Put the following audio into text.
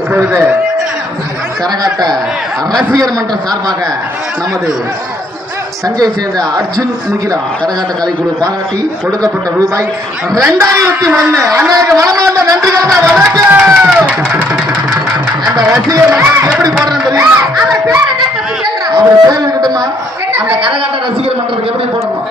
இப்பொழுது கரகாட்ட ரசிகர் மன்ற சார்பாக நமது தஞ்சை சேர்ந்த அர்ஜுன் முகிலா கரகாட்ட கலைக்குழு பாராட்டி கொடுக்கப்பட்ட ரூபாய் 2001. அன்றைக்கு மனமார்ந்த நன்றிகள். அந்த ரசிகர் மன்றம் எப்படி போடுறேன்னு தெரியுமா? அவர் பேர் இருக்கட்டுமா? அந்த கரகாட்ட ரசிகர் மன்றத்துக்கு எப்படி போடணும்?